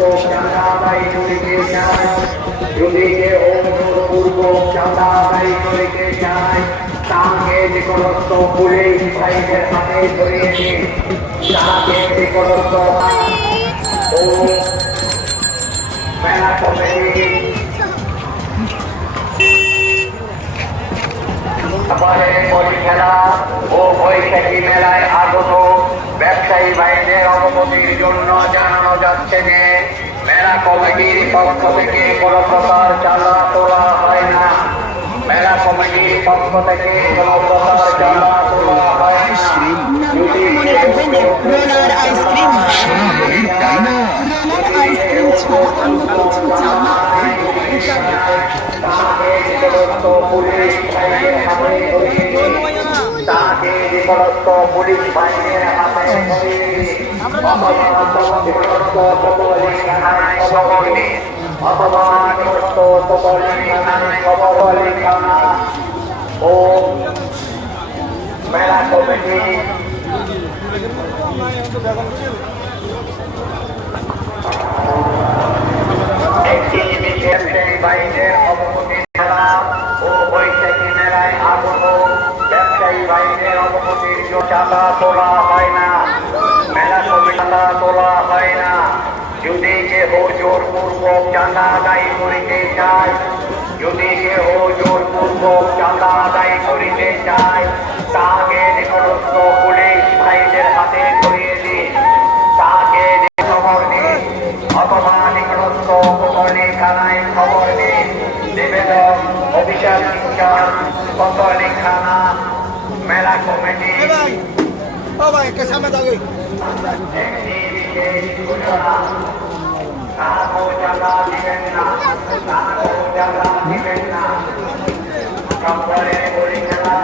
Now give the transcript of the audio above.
নিকটস্থ চাঁদা আদায় করিতে চায়, যদি কেহ জোরপূর্বক চাঁদা আদায় করিতে চায় তাহাকে নিকটস্থ পুলিশ ভাইদের হাতে ধরিয়ে দিন। তাহাকে নিকটস্থ ও মেলা কমিটি বই খেলা ও বৈশাখী মেলায় আগত ব্যবসায়ী ভাইদের অবগতির জন্য জানানো যাচ্ছে যে মেলা কমিটির পক্ষ থেকে কোন প্রকার চাঁদা তোলা হয় না। মেলা কমিটির পক্ষ থেকে কোন প্রকার চাঁদা তোলা হয় না। মনে রাখবেন রোলার আইসক্রিম ছাড়া অন্য কিছু চাই না। তাকে নিকটস্থ পুলিশ ভাইদের হাতে ধরিয়ে দিন। তাকে নিকটস্থ পুলিশ ভাইদের হাতে ধরিয়ে দিন। অথবা নিকটস্থ খবর লিখানা ও মেলা কমিটি একটি ব্যবসায়ী ভাইদের অবগতি মেলা ও বৈশাখী মেলায় আগত ব্যবসায়ী ভাইদের অবগতির চাঁদা তোলা হয় না। মেলা কমিটি চাঁদা তোলা হয় না। যদি কেহ জোরপূর্বক চাঁদা আদায় করিতে চায়, যদি কেহ জোরপূর্বক চাঁদা আদায় করিতে চায় তাহাকে নিকটস্থ পুলিশ ভাইদের হাতে ধরিয়ে দিন। তাহাকে খবর দিন অথবা নিকটস্থ কোতোয়ালি থানায় খবর দিন। নিবেদন অফিসার ইনচার্জ কোতোয়ালি থানা মেলা কমিটি। কাহাকেও চাঁদা দিবেন না, কাহাকেও চাঁদা দিবেন না। সম্পরে বলি খেলা